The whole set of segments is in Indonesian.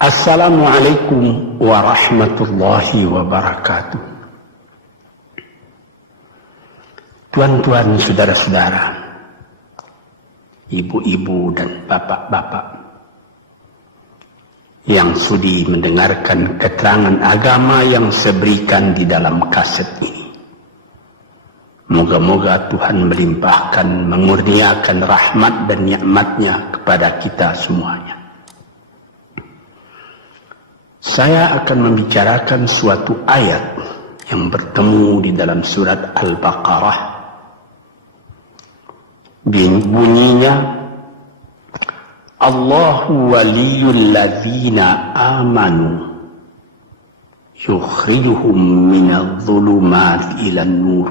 Assalamualaikum warahmatullahi wabarakatuh. Tuan-tuan, saudara-saudara, ibu-ibu dan bapak-bapak yang sudi mendengarkan keterangan agama yang saya berikan di dalam kaset ini. Moga-moga Tuhan melimpahkan, mengurniakan rahmat dan nikmat-Nya kepada kita semuanya. Saya akan membicarakan suatu ayat yang bertemu di dalam surat Al-Baqarah. Bunyinya, Allahu waliyul ladzina amanu yukhrijuhum minadh dhulumati ilan nur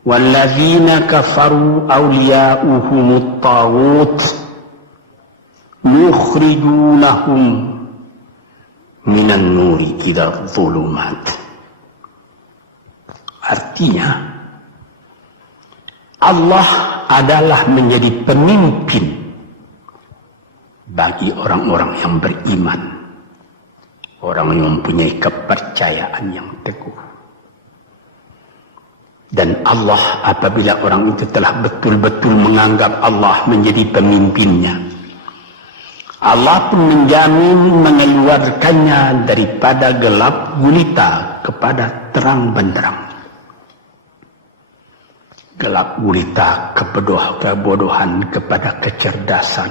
wal ladzina kafaru awliya'uhumut taghut yukhrijunahum minan nuri ila dhulumat. Artinya, Allah adalah menjadi pemimpin bagi orang-orang yang beriman, orang yang mempunyai kepercayaan yang teguh. Dan Allah, apabila orang itu telah betul-betul menganggap Allah menjadi pemimpinnya, Allah pun menjamin mengeluarkannya daripada gelap gulita kepada terang benderang. Gelap gulita kebodohan kepada kecerdasan.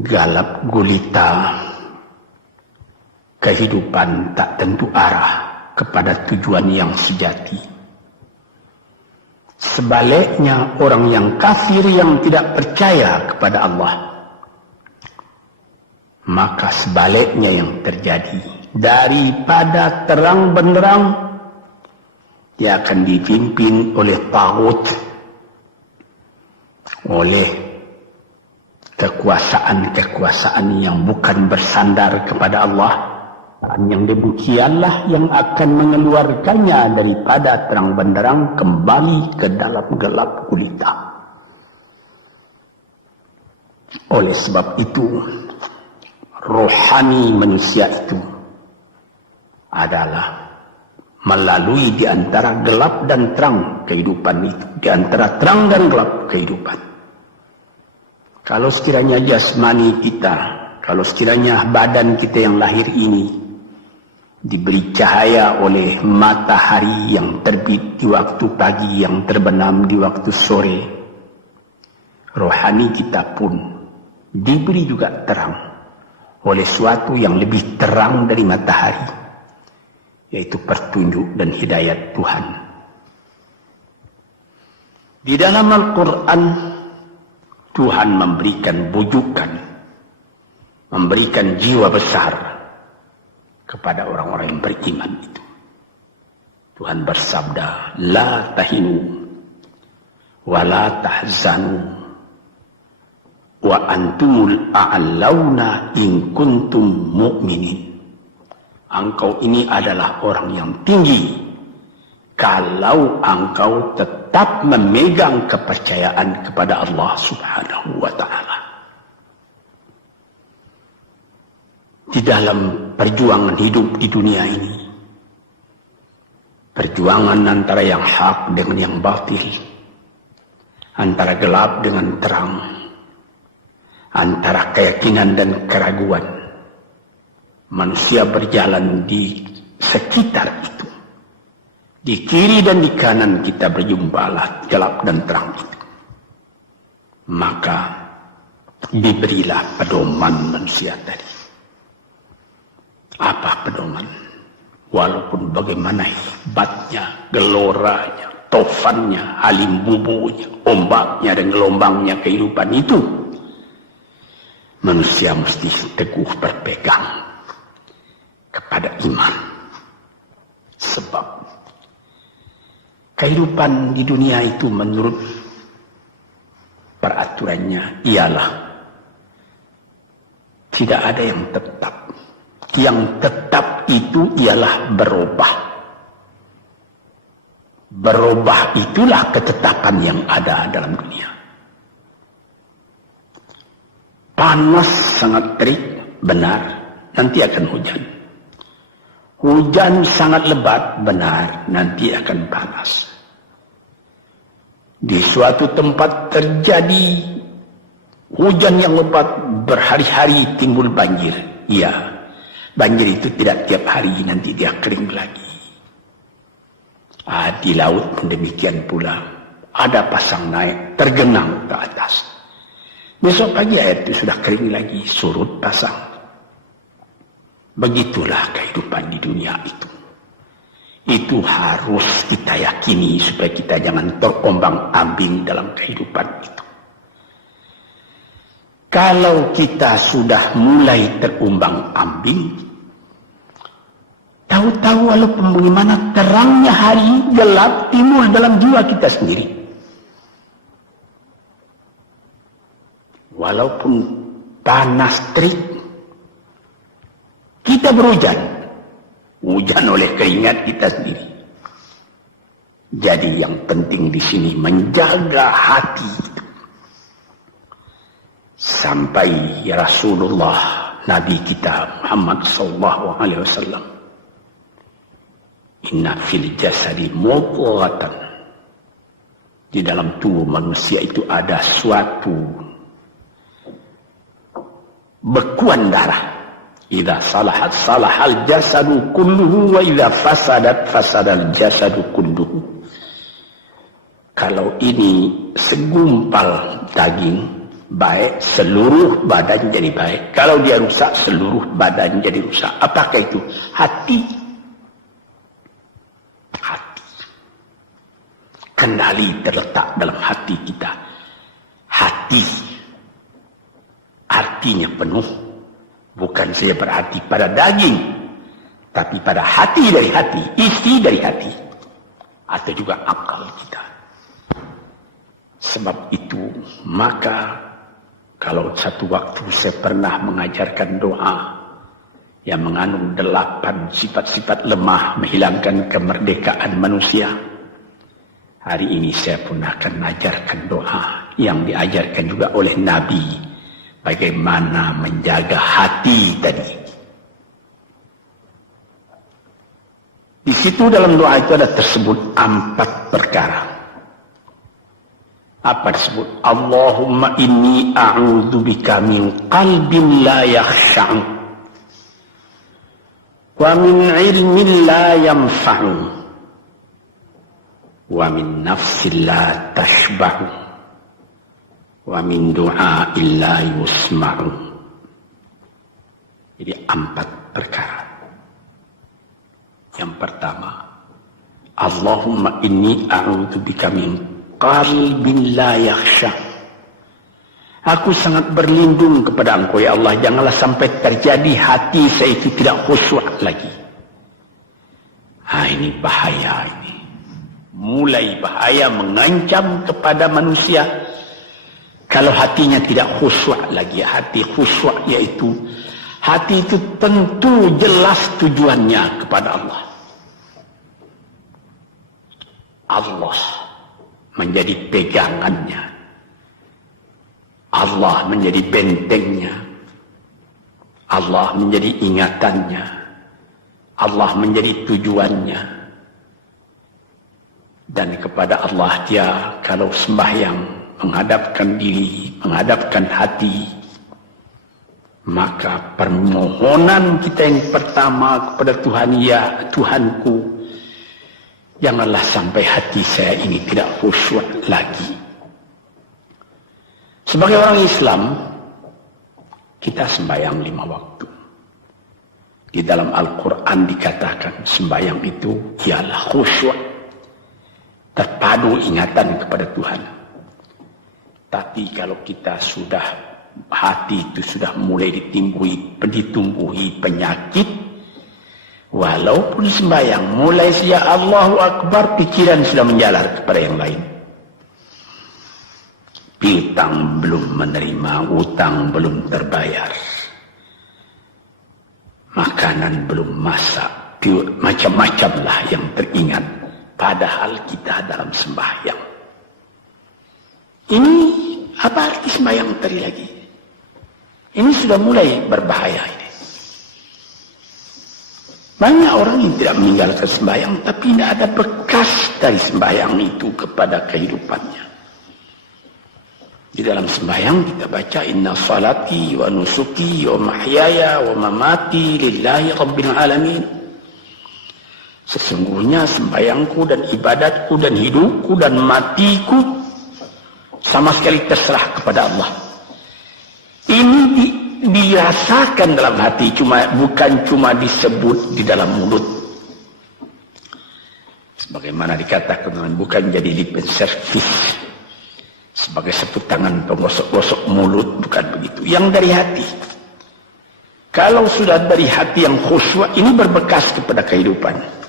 Gelap gulita kehidupan tak tentu arah kepada tujuan yang sejati. Sebaliknya, orang yang kafir yang tidak percaya kepada Allah, maka sebaliknya yang terjadi, daripada terang benderang dia akan dipimpin oleh taghut, oleh kekuasaan-kekuasaan yang bukan bersandar kepada Allah. Yang demikianlah yang akan mengeluarkannya daripada terang benderang kembali ke dalam gelap gulita. Oleh sebab itu, rohani manusia itu adalah melalui di antara gelap dan terang kehidupan itu, di antara terang dan gelap kehidupan. Kalau sekiranya jasmani kita, kalau sekiranya badan kita yang lahir ini diberi cahaya oleh matahari yang terbit di waktu pagi, yang terbenam di waktu sore, rohani kita pun diberi juga terang oleh suatu yang lebih terang dari matahari, yaitu petunjuk dan hidayat Tuhan. Di dalam Al-Quran, Tuhan memberikan bujukan, memberikan jiwa besar kepada orang-orang yang beriman itu. Tuhan bersabda, La tahinu wa la tahzanu wa antumul a'launa in kuntum mu'minin. Engkau ini adalah orang yang tinggi kalau engkau tetap memegang kepercayaan kepada Allah Subhanahu wa ta'ala. Di dalam perjuangan hidup di dunia ini, perjuangan antara yang hak dengan yang batil, antara gelap dengan terang, antara keyakinan dan keraguan, manusia berjalan di sekitar itu. Di kiri dan di kanan kita berjumpalah gelap dan terang itu. Maka diberilah pedoman manusia tadi. Apa pedoman? Walaupun bagaimana hebatnya, geloranya, tofannya, alim bubunya, ombaknya dan gelombangnya kehidupan itu, manusia mesti teguh berpegang kepada iman. Sebab kehidupan di dunia itu menurut peraturannya ialah tidak ada yang tetap. Yang tetap itu ialah berubah. Berubah itulah ketetapan yang ada dalam dunia. Panas sangat terik, benar, nanti akan hujan. Hujan sangat lebat, benar, nanti akan panas. Di suatu tempat terjadi hujan yang lebat, berhari-hari timbul banjir. Ya, banjir itu tidak tiap hari, nanti dia kering lagi. Di laut pun demikian pula. Ada pasang naik, tergenang ke atas. Besok pagi air itu sudah kering lagi, surut pasang. Begitulah kehidupan di dunia itu. Itu harus kita yakini supaya kita jangan terombang-ambing dalam kehidupan itu. Kalau kita sudah mulai terombang-ambing, tahu-tahu walaupun bagaimana terangnya hari gelap timbul dalam jiwa kita sendiri. Walaupun panas terik, kita berhujan. Hujan oleh keringat kita sendiri. Jadi yang penting di sini menjaga hati. Sampai Rasulullah Nabi kita Muhammad SAW, inna fil jasadi mudghatan, di dalam tubuh manusia itu ada suatu bekuan darah. Idza salahat salahal jasadu kulluhu wa idza fasadat fasadal jasadu kulluhu. Kalau ini segumpal daging baik, seluruh badan jadi baik. Kalau dia rusak, seluruh badan jadi rusak. Apakah itu? Hati. Hati. Kendali terletak dalam hati kita. Hati artinya penuh. Bukan saja berarti pada daging, tapi pada hati dari hati, isi dari hati, atau juga akal kita. Sebab itu, maka kalau satu waktu saya pernah mengajarkan doa yang mengandung 8 sifat-sifat lemah menghilangkan kemerdekaan manusia, hari ini saya pun akan mengajarkan doa yang diajarkan juga oleh Nabi. Bagaimana menjaga hati tadi. Di situ dalam doa itu ada tersebut 4 perkara. Apa disebut? Allahumma inni a'udzubika min qalbin la yakhsha'u wa min ilmin la yanfa'u wa min nafsin la tashba'u wa min du'a illa yusma'u. Jadi 4 perkara. Yang pertama, Allahumma inni a'udzubika min qalbin la yakhsha. Aku sangat berlindung kepada Engkau ya Allah, janganlah sampai terjadi hati saya itu tidak khusyuk lagi. Ini bahaya ini. Mulai bahaya mengancam kepada manusia. Kalau hatinya tidak khusyuk lagi, hati khusyuk yaitu hati itu tentu jelas tujuannya kepada Allah. Allah menjadi pegangannya. Allah menjadi bentengnya. Allah menjadi ingatannya. Allah menjadi tujuannya. Dan kepada Allah dia kalau sembahyang menghadapkan diri, menghadapkan hati, maka permohonan kita yang pertama kepada Tuhan, ya Tuhanku, janganlah sampai hati saya ini tidak khusyuk lagi. Sebagai orang Islam, kita sembahyang 5 waktu. Di dalam Al-Quran dikatakan sembahyang itu ialah khusyuk, terpadu ingatan kepada Tuhan. Tapi kalau kita sudah, hati itu sudah mulai ditumbuhi penyakit, walaupun sembahyang, mulai sejak Allahu Akbar, pikiran sudah menjalar kepada yang lain. Piutang belum menerima, utang belum terbayar, makanan belum masak, macam-macam lah yang teringat. Padahal kita dalam sembahyang. Ini apa arti sembahyang tadi lagi? Ini sudah mulai berbahaya ini. Banyak orang yang tidak meninggalkan sembahyang, tapi tidak ada bekas dari sembahyang itu kepada kehidupannya. Di dalam sembahyang kita baca inna salati wa nusuki wa mahyaya wa mamati lillahi rabbil alamin. Sesungguhnya sembahyangku dan ibadatku dan hidupku dan matiku sama sekali terserah kepada Allah. Ini dirasakan dalam hati, bukan cuma disebut di dalam mulut. Sebagaimana dikatakan, bukan jadi lip service sebagai satu tangan penggosok-gosok mulut, bukan begitu. Yang dari hati. Kalau sudah dari hati yang khusyuk, ini berbekas kepada kehidupan.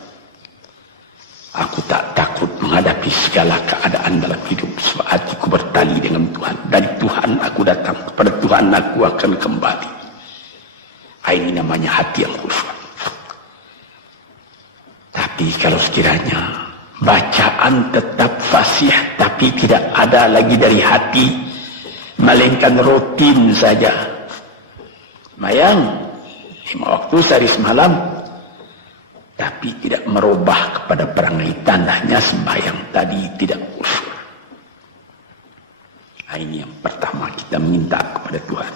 Aku tak takut menghadapi segala keadaan dalam hidup, sebab hatiku bertali dengan Tuhan. Dari Tuhan aku datang, kepada Tuhan aku akan kembali. Ini namanya hati yang khusyuk. Tapi kalau sekiranya bacaan tetap fasih, tapi tidak ada lagi dari hati, melainkan rutin saja. Mayang 5 waktu sehari semalam, tapi tidak merubah kepada perangai, tandanya sembahyang tadi tidak khusyuk. Ini yang pertama kita minta kepada Tuhan.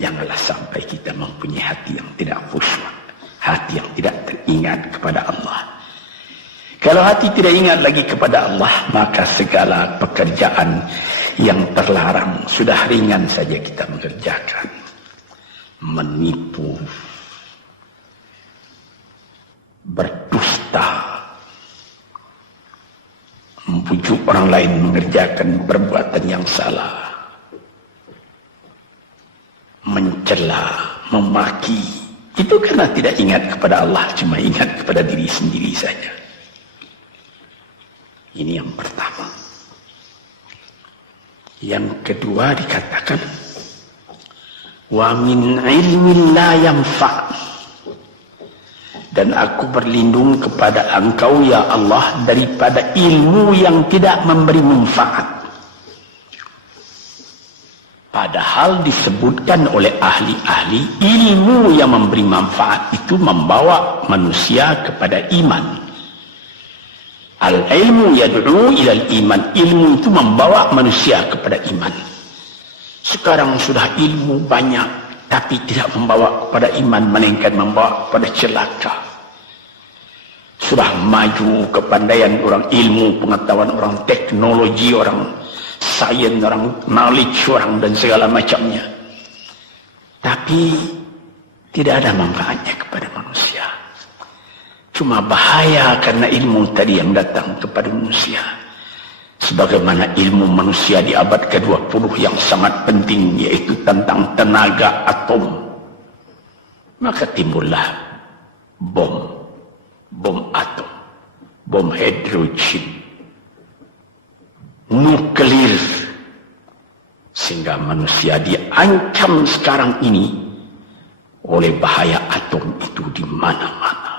Janganlah sampai kita mempunyai hati yang tidak khusyuk, hati yang tidak teringat kepada Allah. Kalau hati tidak ingat lagi kepada Allah, maka segala pekerjaan yang terlarang sudah ringan saja kita mengerjakan. Menipu, berdusta, membujuk orang lain mengerjakan perbuatan yang salah, mencela, memaki, itu karena tidak ingat kepada Allah, cuma ingat kepada diri sendiri saja. Ini yang pertama. Yang kedua dikatakan, wa min ilmin la yanfa', dan aku berlindung kepada Engkau ya Allah daripada ilmu yang tidak memberi manfaat. Padahal disebutkan oleh ahli-ahli, ilmu yang memberi manfaat itu membawa manusia kepada iman. Al-ilmu yad'u ilal iman, ilmu itu membawa manusia kepada iman. Sekarang sudah ilmu banyak, tapi tidak membawa kepada iman, melainkan membawa kepada celaka. Sudah maju kepandaian orang, ilmu, pengetahuan orang, teknologi orang, sains orang, knowledge orang, dan segala macamnya. Tapi tidak ada manfaatnya kepada manusia. Cuma bahaya karena ilmu tadi yang datang kepada manusia. Sebagaimana ilmu manusia di abad ke-20 yang sangat penting, yaitu tentang tenaga atom. Maka timbullah bom atom, bom hidrogen, nuklir, sehingga manusia diancam sekarang ini oleh bahaya atom itu di mana-mana.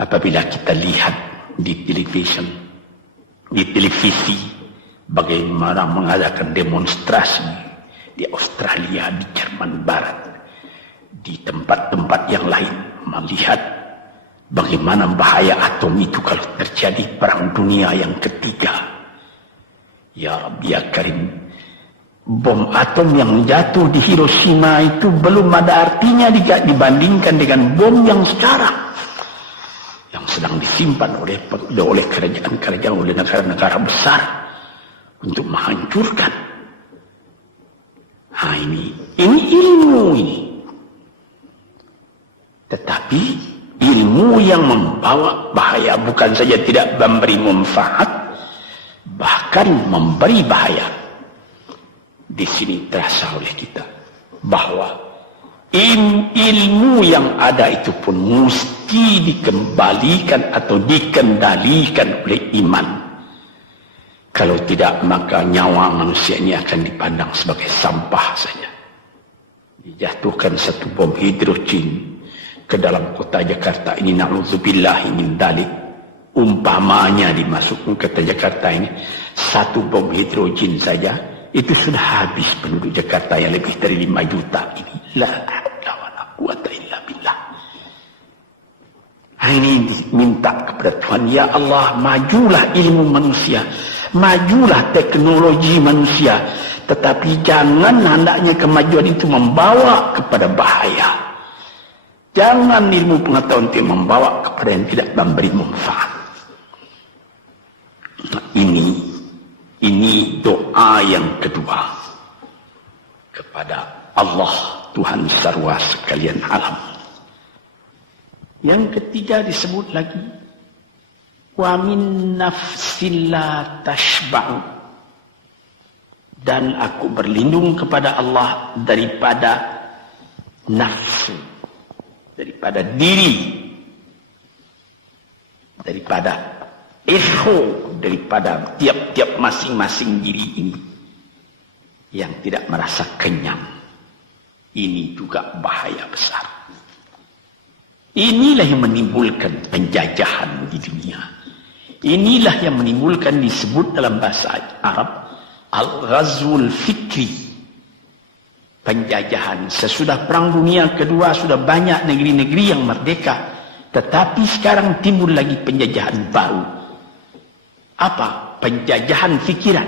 Apabila kita lihat di televisi bagaimana mengadakan demonstrasi di Australia, di Jerman Barat, di tempat-tempat yang lain, melihat bagaimana bahaya atom itu kalau terjadi perang dunia yang ketiga. Ya Rabbi ya Karim, bom atom yang jatuh di Hiroshima itu belum ada artinya dibandingkan dengan bom yang sekarang, yang sedang disimpan oleh kerajaan-kerajaan, oleh negara-negara besar untuk menghancurkan. Ini ilmu ini. Tetapi ilmu yang membawa bahaya, bukan saja tidak memberi manfaat, bahkan memberi bahaya. Di sini terasa oleh kita bahwa ilmu yang ada itu pun mesti dikembalikan atau dikendalikan oleh iman. Kalau tidak, maka nyawa manusia ini akan dipandang sebagai sampah saja. Dijatuhkan satu bom hidrogen ke dalam kota Jakarta ini, na'udzubillah min dzalik, umpamanya dimasukkan ke kota Jakarta ini, satu bom hidrogen saja itu sudah habis penduduk Jakarta yang lebih dari 5 juta ini. La haula wala quwata illa billah. Ini minta kepada Tuhan, ya Allah, majulah ilmu manusia, majulah teknologi manusia, tetapi jangan hendaknya kemajuan itu membawa kepada bahaya. Jangan ilmu pengetahuan itu membawa kepada yang tidak memberi manfaat. Nah, ini doa yang kedua kepada Allah Tuhan sarwa sekalian alam. Yang ketiga disebut lagi, wa min nafsin la tashba'u, dan aku berlindung kepada Allah daripada nafsu, daripada diri, daripada ego, daripada tiap-tiap masing-masing diri ini yang tidak merasa kenyang. Ini juga bahaya besar. Inilah yang menimbulkan penjajahan di dunia. Inilah yang menimbulkan, disebut dalam bahasa Arab, al-ghazwul fikri, penjajahan. Sesudah Perang Dunia Kedua sudah banyak negeri-negeri yang merdeka, tetapi sekarang timbul lagi penjajahan baru. Apa? Penjajahan fikiran.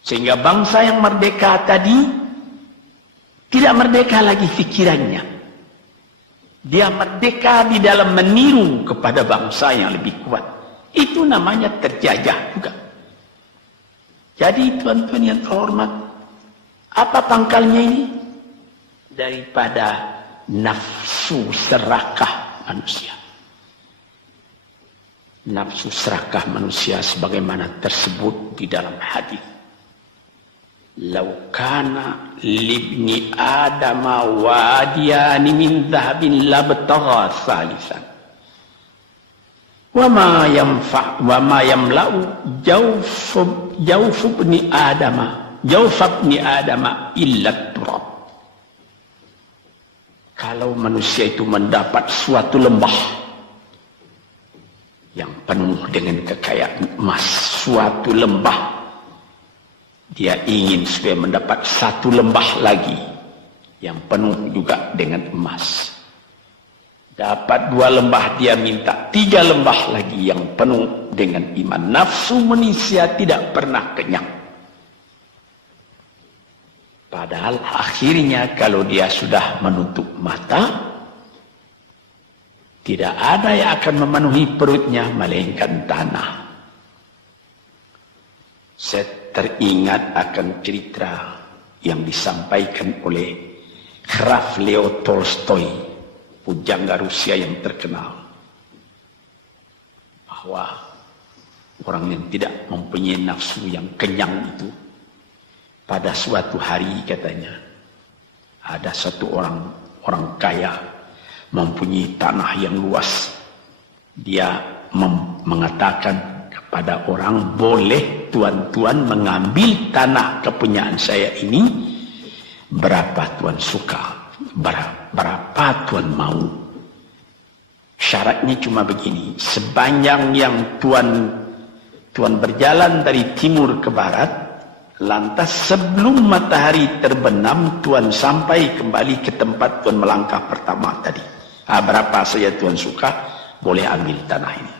Sehingga bangsa yang merdeka tadi tidak merdeka lagi fikirannya. Dia merdeka di dalam meniru kepada bangsa yang lebih kuat. Itu namanya terjajah juga. Jadi tuan-tuan yang terhormat, apa pangkalnya ini? Daripada nafsu serakah manusia. Nafsu serakah manusia sebagaimana tersebut di dalam hadis. Lau kana libni adama wadiyani min dhahabin labtagha salisan wa ma yamla'u jawf ibni adama illa turab. Kalau manusia itu mendapat suatu lembah yang penuh dengan kekayaan emas, suatu lembah, dia ingin supaya mendapat satu lembah lagi yang penuh juga dengan emas. Dapat 2 lembah, dia minta 3 lembah lagi yang penuh dengan iman. Nafsu manusia tidak pernah kenyang. Padahal akhirnya kalau dia sudah menutup mata, tidak ada yang akan memenuhi perutnya melainkan tanah. Saya teringat akan cerita yang disampaikan oleh Graf Leo Tolstoy, pujangga Rusia yang terkenal, bahwa orang yang tidak mempunyai nafsu yang kenyang itu, pada suatu hari katanya, ada satu orang kaya mempunyai tanah yang luas. Dia mengatakan pada orang, boleh tuan-tuan mengambil tanah kepunyaan saya ini, berapa tuan suka, berapa tuan mau. Syaratnya cuma begini, sepanjang yang tuan berjalan dari timur ke barat, lantas sebelum matahari terbenam, tuan sampai kembali ke tempat tuan melangkah pertama tadi. Berapa saja tuan suka, boleh ambil tanah ini.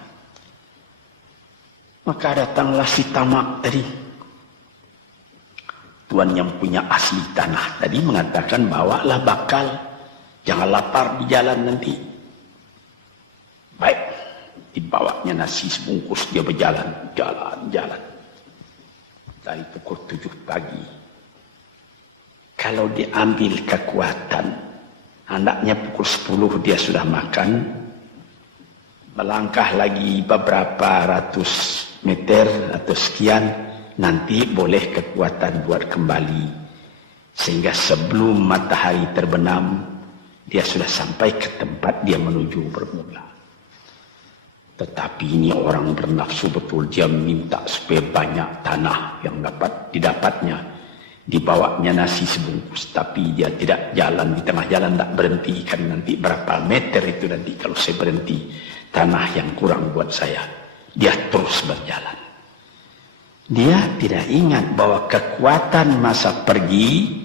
Maka datanglah si tamak tadi. Tuan yang punya asli tanah tadi mengatakan, bawalah bakal, jangan lapar di jalan nanti. Baik, dibawanya nasi sebungkus, dia berjalan, jalan. Dari pukul 7 pagi. Kalau diambil kekuatan, hendaknya pukul 10 dia sudah makan. Melangkah lagi beberapa ratus meter atau sekian, nanti boleh kekuatan buat kembali. Sehingga sebelum matahari terbenam, dia sudah sampai ke tempat dia menuju bermula. Tetapi ini orang bernafsu betul, dia minta supaya banyak tanah yang dapat didapatnya. Dibawanya nasi sebungkus, tapi dia tidak jalan, di tengah jalan tak berhenti, kan nanti berapa meter itu nanti kalau saya berhenti, tanah yang kurang buat saya. Dia terus berjalan. Dia tidak ingat bahwa kekuatan masa pergi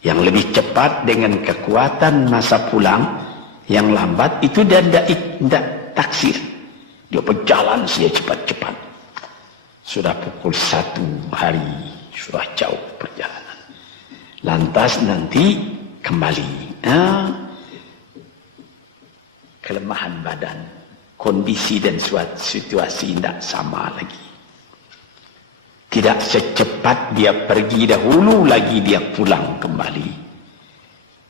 yang lebih cepat dengan kekuatan masa pulang yang lambat itu dia tidak taksir. Dia berjalan saja cepat-cepat. Sudah pukul 1 hari, sudah jauh perjalanan. Lantas nanti kembali. Kelemahan badan, kondisi dan situasi tidak sama lagi. Tidak secepat dia pergi dahulu lagi dia pulang kembali.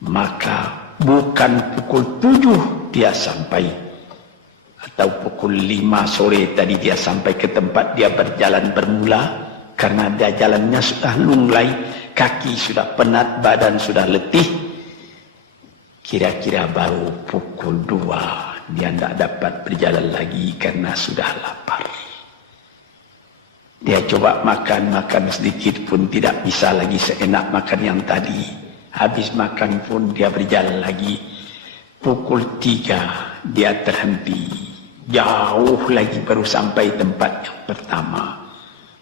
Maka bukan pukul 7 dia sampai, atau pukul 5 sore tadi dia sampai ke tempat dia berjalan bermula, karena dia jalannya sudah lunglai, kaki sudah penat, badan sudah letih. Kira-kira baru pukul 2 dia tidak dapat berjalan lagi karena sudah lapar. Dia coba makan sedikit pun tidak bisa lagi seenak makan yang tadi. Habis makan pun dia berjalan lagi. Pukul 3 dia terhenti. Jauh lagi baru sampai tempat yang pertama.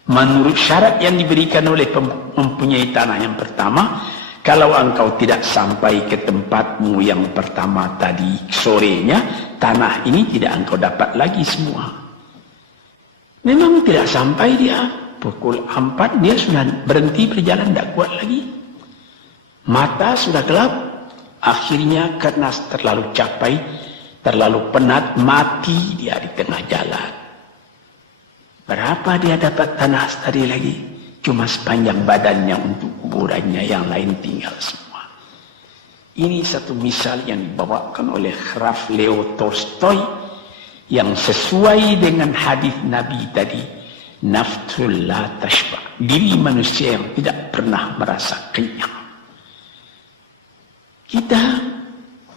Menurut syarat yang diberikan oleh mempunyai tanah yang pertama, kalau engkau tidak sampai ke tempatmu yang pertama tadi sorenya, tanah ini tidak engkau dapat lagi semua. Memang tidak sampai dia. Pukul 4 dia sudah berhenti berjalan, tidak kuat lagi. Mata sudah gelap. Akhirnya karena terlalu capai, terlalu penat, mati dia di tengah jalan. Berapa dia dapat tanah tadi lagi? Cuma sepanjang badannya untuk kuburannya, yang lain tinggal semua. Ini satu misal yang dibawakan oleh Graf Leo Tolstoy, yang sesuai dengan hadis Nabi tadi, nafsul la tashba, diri manusia yang tidak pernah merasa kenyang. Kita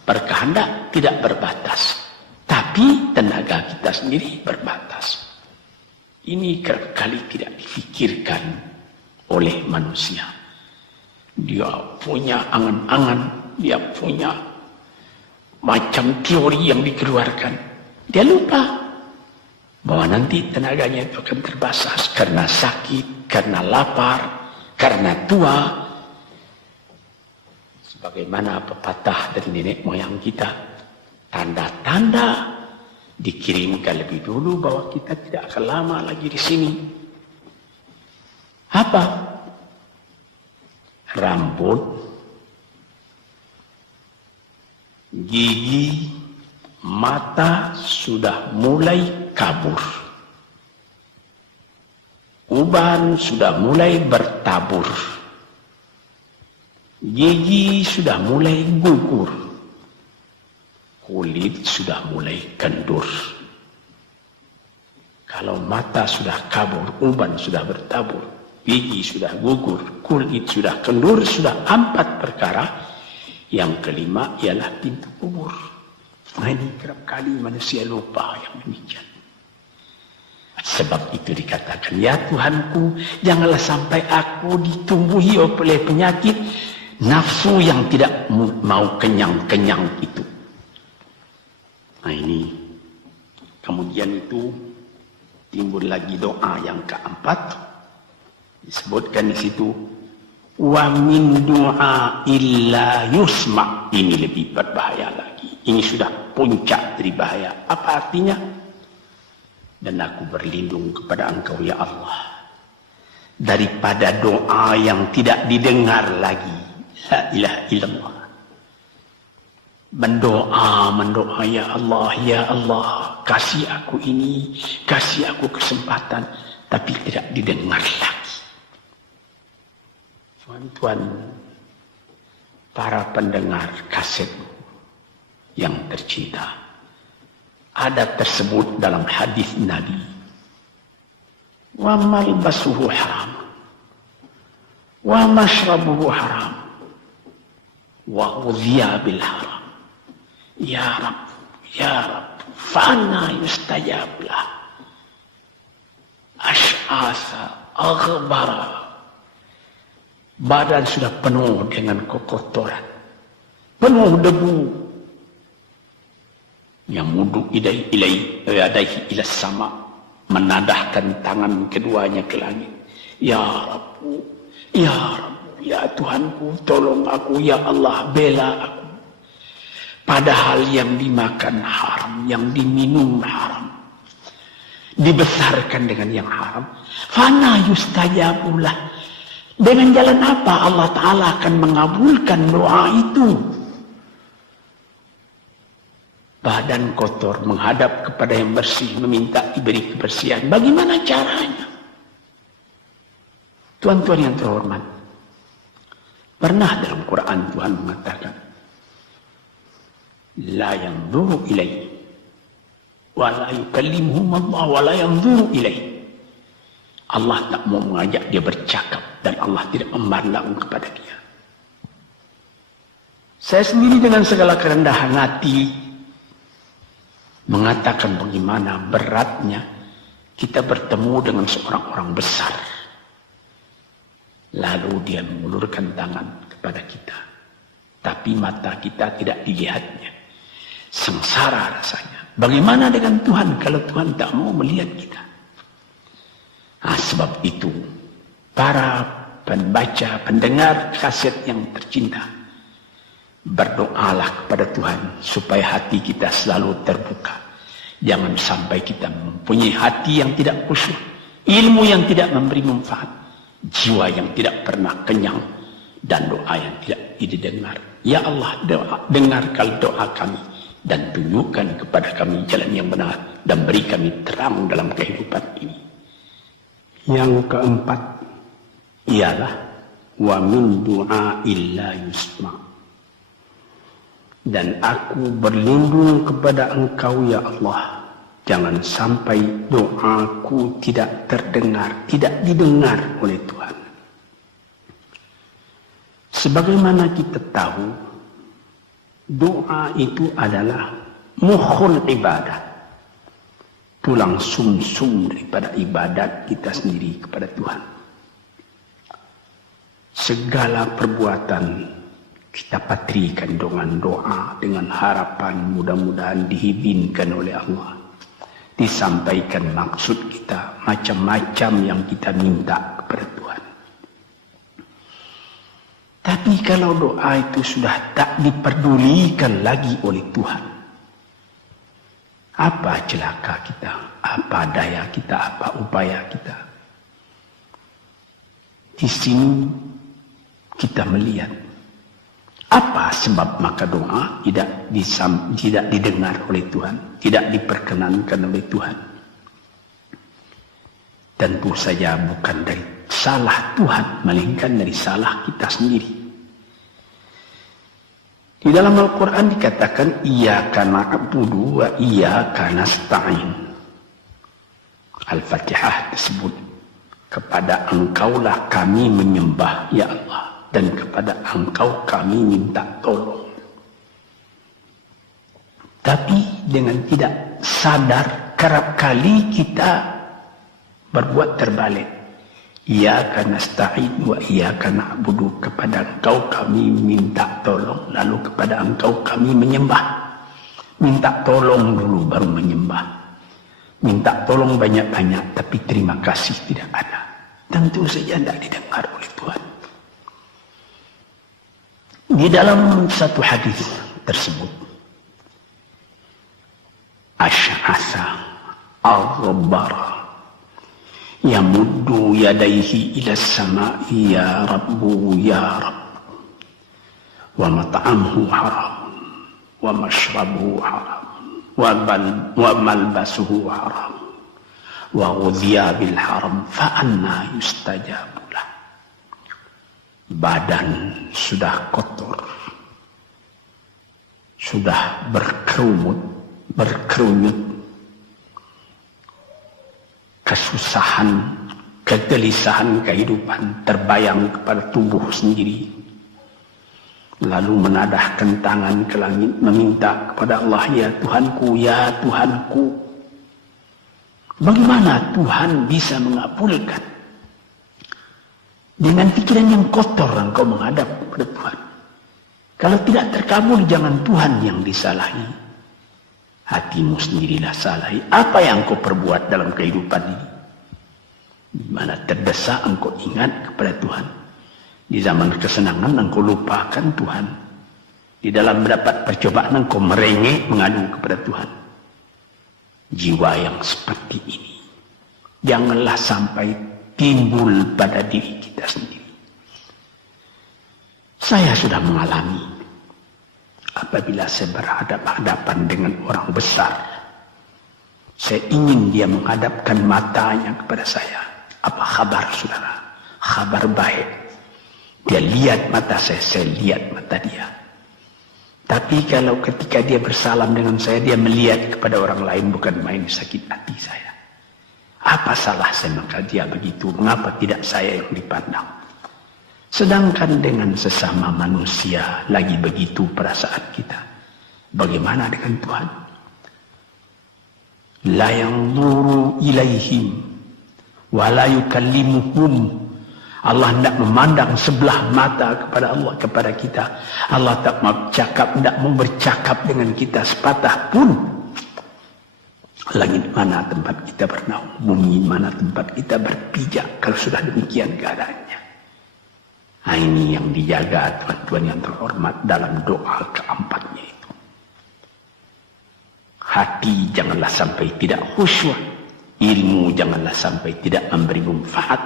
berkehendak tidak berbatas, tapi tenaga kita sendiri berbatas. Ini kerap kali tidak difikirkan oleh manusia. Dia punya angan-angan, dia punya macam teori yang dikeluarkan. Dia lupa bahwa nanti tenaganya itu akan terbatas karena sakit, karena lapar, karena tua. Sebagaimana pepatah dari nenek moyang kita, tanda-tanda dikirimkan lebih dulu bahwa kita tidak akan lama lagi di sini. Apa? Rambut, gigi, mata sudah mulai kabur. Uban sudah mulai bertabur. Gigi sudah mulai gugur. Kulit sudah mulai kendur. Kalau mata sudah kabur, uban sudah bertabur, gigi sudah gugur, kulit sudah kendur, sudah 4 perkara. Yang kelima ialah pintu kubur. Nah, ini kerap kali manusia lupa yang demikian. Sebab itu dikatakan, ya Tuhanku, janganlah sampai aku ditumbuhi oleh penyakit nafsu yang tidak mau kenyang-kenyang itu. Nah ini, kemudian itu timbul lagi doa yang keempat. Disebutkan di situ, wa min du'a illa yusma. Ini lebih berbahaya lagi. Ini sudah puncak dari bahaya. Apa artinya? Dan aku berlindung kepada Engkau ya Allah daripada doa yang tidak didengar lagi. La ilaha illallah. Mendoa ya Allah, kasih aku ini, kasih aku kesempatan, tapi tidak didengar lagi. Tuan-tuan, para pendengar kaset yang tercinta, ada tersebut dalam hadis Nabi, wa malbasuhu haram, wa mashrabuhu haram, wa udhiya bil haram. Ya Rab, ya Rab, fa'anna yustajab lah. Ash'asa, aghbara. Badan sudah penuh dengan kekotoran, penuh debu. Yamudu ilaihi ila sama, menadahkan tangan keduanya ke langit. Ya Rabbu, Ya Rabbu, ya Tuhanku, tolong aku, ya Allah, bela aku. Padahal yang dimakan haram, yang diminum haram, dibesarkan dengan yang haram. Fana yustajabulah. Dengan jalan apa Allah Ta'ala akan mengabulkan doa itu? Badan kotor menghadap kepada yang bersih, meminta diberi kebersihan. Bagaimana caranya? Tuan-tuan yang terhormat, pernah dalam Quran Tuhan mengatakan, la yanzuru ilaihi wa la yukallimuhum Allah wa la yanzuru ilaihi. Allah tak mau mengajak dia bercakap dan Allah tidak memandang kepada dia. Saya sendiri dengan segala kerendahan hati mengatakan bagaimana beratnya kita bertemu dengan seorang orang besar, lalu dia mengulurkan tangan kepada kita, tapi mata kita tidak dilihatnya. Sengsara rasanya. Bagaimana dengan Tuhan kalau Tuhan tak mau melihat kita? Sebab itu para pembaca, pendengar kaset yang tercinta, berdoalah kepada Tuhan supaya hati kita selalu terbuka. Jangan sampai kita mempunyai hati yang tidak khusyuk, ilmu yang tidak memberi manfaat, jiwa yang tidak pernah kenyang, dan doa yang tidak didengar. Ya Allah, dengarkan doa kami dan tunjukkan kepada kami jalan yang benar dan beri kami terang dalam kehidupan ini. Yang keempat ialah wa min du'a illa yusma. Dan aku berlindung kepada Engkau ya Allah, jangan sampai doaku tidak terdengar, tidak didengar oleh Tuhan. Sebagaimana kita tahu, doa itu adalah mukhul ibadah, tulang sumsum daripada ibadat kita sendiri kepada Tuhan. Segala perbuatan kita patrikan dengan doa, dengan harapan mudah-mudahan diizinkan oleh Allah. Disampaikan maksud kita, macam-macam yang kita minta kepada Tuhan. Tapi kalau doa itu sudah tak diperdulikan lagi oleh Tuhan, apa celaka kita, apa daya kita, apa upaya kita? Di sini kita melihat apa sebab maka doa tidak didengar oleh Tuhan, tidak diperkenankan oleh Tuhan. Tentu saja bukan dari salah Tuhan, melainkan dari salah kita sendiri. Di dalam Al-Quran dikatakan, iyyaka na'budu wa iyyaka nasta'in. Al-Fatihah tersebut, kepada Engkaulah kami menyembah ya Allah, dan kepada Engkau kami minta tolong. Tapi dengan tidak sadar, kerap kali kita berbuat terbalik. Iyyaka nasta'in wa iyyaka na'budu, kepada Engkau kami minta tolong, lalu kepada Engkau kami menyembah. Minta tolong dulu baru menyembah. Minta tolong banyak-banyak tapi terima kasih tidak ada. Tentu saja tidak didengar oleh Tuhan. Di dalam satu hadis tersebut, Asy'atha al-Ghabbara yamuddu yadayhi ila as-sama'i ya Rabbu ya Rabb, wa mat'amuhu haram wa mashrabuhu haram wa malbasuhu haram wa ghudhiya bil haram fa anna yustajabu lah. Badan sudah kotor, sudah berkerumut, kesusahan, kegelisahan kehidupan terbayang kepada tubuh sendiri. Lalu menadahkan tangan ke langit meminta kepada Allah, ya Tuhanku, ya Tuhanku. Bagaimana Tuhan bisa mengabulkan? Dengan pikiran yang kotor engkau menghadap kepada Tuhan. Kalau tidak terkabul, jangan Tuhan yang disalahi. Hatimu sendirilah salahi. Apa yang kau perbuat dalam kehidupan ini? Di mana terdesak engkau ingat kepada Tuhan. Di zaman kesenangan engkau lupakan Tuhan. Di dalam mendapat percobaan engkau merengek mengadu kepada Tuhan. Jiwa yang seperti ini janganlah sampai timbul pada diri kita sendiri. Saya sudah mengalami apabila saya berhadapan-hadapan dengan orang besar, saya ingin dia menghadapkan matanya kepada saya. Apa kabar saudara? Kabar baik. Dia lihat mata saya lihat mata dia. Tapi kalau ketika dia bersalam dengan saya, dia melihat kepada orang lain, bukan main sakit hati saya. Apa salah saya maka dia begitu? Mengapa tidak saya yang dipandang? Sedangkan dengan sesama manusia lagi begitu perasaan kita. Bagaimana dengan Tuhan? La yanzuru ilaihim wa la yukallimuhum. Allah tidak memandang sebelah mata kepada Allah, kepada kita. Allah tak mau cakap, tidak mau bercakap dengan kita sepatah pun. Langit mana tempat kita bernaung, bumi mana tempat kita berpijak kalau sudah demikian keadaannya. Nah, ini yang dijaga tuan-tuan yang terhormat dalam doa keempatnya itu. Hati janganlah sampai tidak khusyuk. Ilmu janganlah sampai tidak memberi manfaat.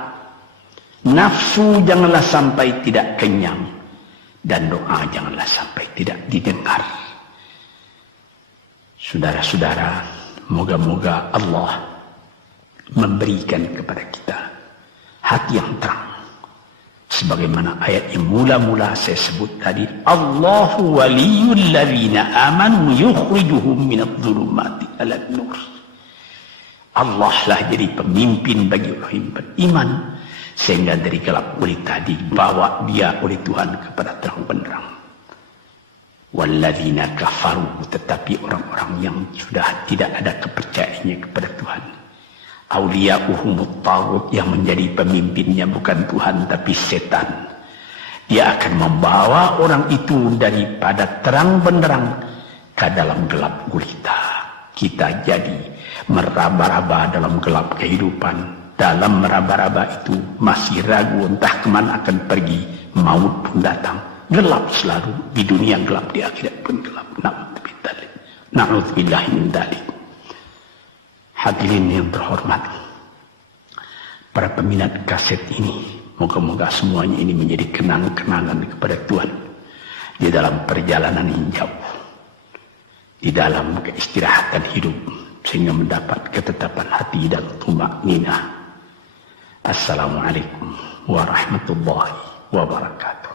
Nafsu janganlah sampai tidak kenyang. Dan doa janganlah sampai tidak didengar. Saudara-saudara, moga-moga Allah memberikan kepada kita hati yang terang. Sebagaimana ayat yang mula-mula saya sebut tadi, Allahu waliyul ladzina amanu yukhrijuhum minadh-dhulumati ilan nur. Allah lah jadi pemimpin bagi orang yang beriman, sehingga dari gelap gulita dibawa dia oleh Tuhan kepada terang benderang. Walladzina kafaru, tetapi orang-orang yang sudah tidak ada kepercayaannya kepada Tuhan, awliya'uhumut taghut, yang menjadi pemimpinnya bukan Tuhan tapi setan. Dia akan membawa orang itu daripada terang benderang ke dalam gelap gulita. Kita jadi meraba-raba dalam gelap kehidupan. Dalam meraba-raba itu masih ragu entah kemana akan pergi. Maut pun datang. Gelap selalu. Di dunia gelap, di akhirat pun gelap. Na'udzubillah min dzalik. Hadirin yang terhormat, para peminat kaset ini, moga-moga semuanya ini menjadi kenang-kenangan kepada Tuhan di dalam perjalanan yang jauh, di dalam keistirahatan hidup, sehingga mendapat ketetapan hati dan tumakninah. Assalamualaikum warahmatullahi wabarakatuh.